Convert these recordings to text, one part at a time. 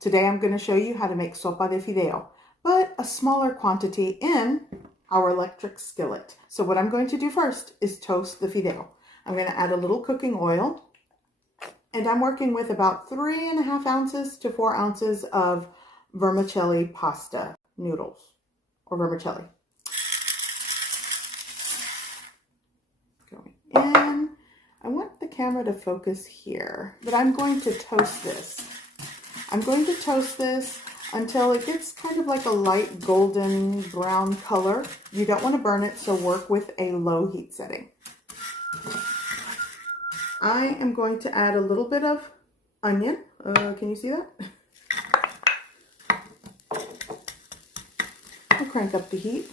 Today I'm going to show you how to make sopa de fideo, but a smaller quantity in our electric skillet. So what I'm going to do first is toast the fideo. I'm going to add a little cooking oil, and I'm working with about 3.5 ounces to 4 ounces of vermicelli pasta noodles, or vermicelli. Going in. I want the camera to focus here, but I'm going to toast this. I'm going to toast this until it gets kind of like a light golden brown color. You don't want to burn it, so work with a low heat setting. I am going to add a little bit of onion. Can you see that? I'll crank up the heat.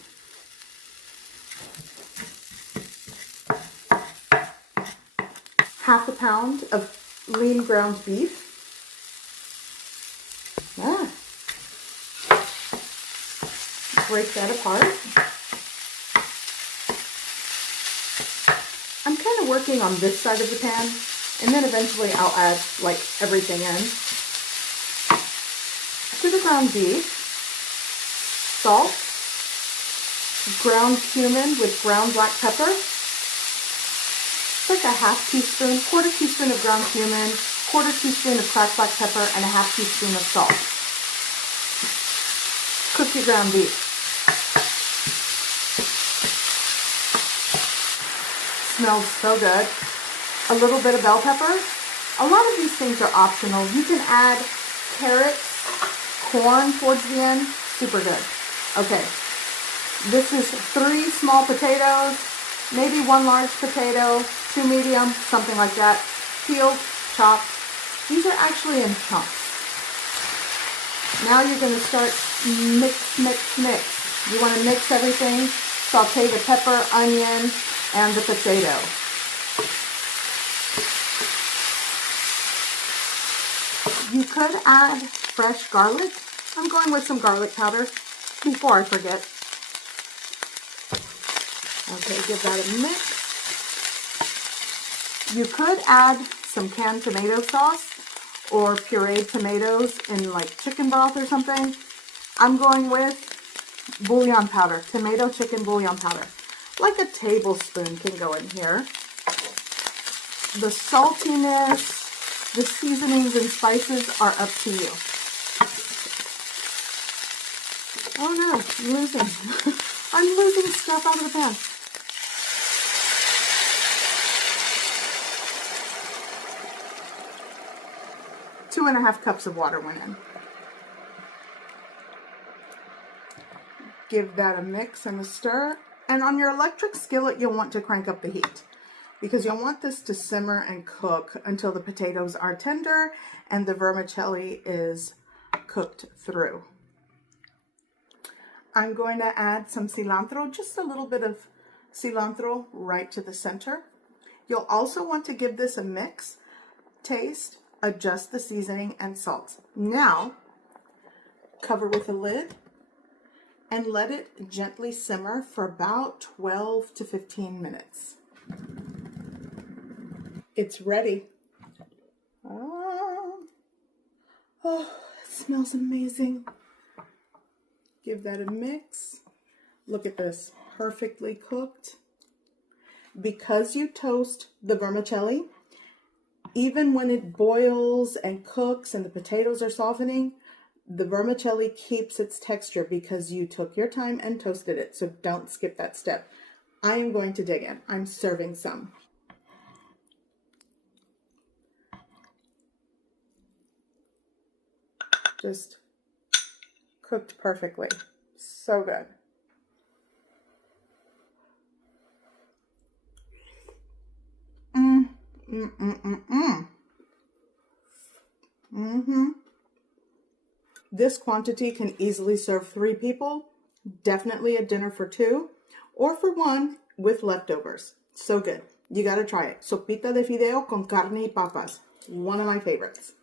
Half a pound of lean ground beef. Break that apart. I'm kind of working on this side of the pan, and then eventually I'll add like everything in. To the ground beef, salt, ground cumin with ground black pepper. It's like a half teaspoon, quarter teaspoon of ground cumin, quarter teaspoon of cracked black pepper, and a half teaspoon of salt. Cook your ground beef. Smells so good. A little bit of bell pepper. A lot of these things are optional. You can add carrots, corn towards the end. Super good. Okay. This is 3 small potatoes, maybe 1 large potato, 2 medium, something like that. Peeled, chopped. These are actually in chunks. Now you're going to start mix. You want to mix everything. Saute the pepper, onion, and the potato. You could add fresh garlic. I'm going with some garlic powder before I forget. Okay, give that a mix. You could add some canned tomato sauce or pureed tomatoes in like chicken broth or something. I'm going with bouillon powder, tomato chicken bouillon powder. Like a tablespoon can go in here. The saltiness, the seasonings and spices are up to you. Oh no, I'm losing. I'm losing stuff out of the pan. Two and a half cups of water went in. Give that a mix and a stir. And on your electric skillet, you'll want to crank up the heat because you'll want this to simmer and cook until the potatoes are tender and the vermicelli is cooked through. I'm going to add some cilantro, just a little bit of cilantro right to the center. You'll also want to give this a mix, taste, adjust the seasoning and salt. Now, cover with a lid and let it gently simmer for about 12 to 15 minutes. It's ready. Oh, it smells amazing. Give that a mix. Look at this, perfectly cooked. Because you toast the vermicelli, even when it boils and cooks and the potatoes are softening, the vermicelli keeps its texture because you took your time and toasted it, so don't skip that step. I am going to dig in. I'm serving some. Just cooked perfectly. So good. This quantity can easily serve 3 people, definitely a dinner for 2, or for 1 with leftovers. So good. You gotta try it. Sopita de fideo con carne y papas. One of my favorites.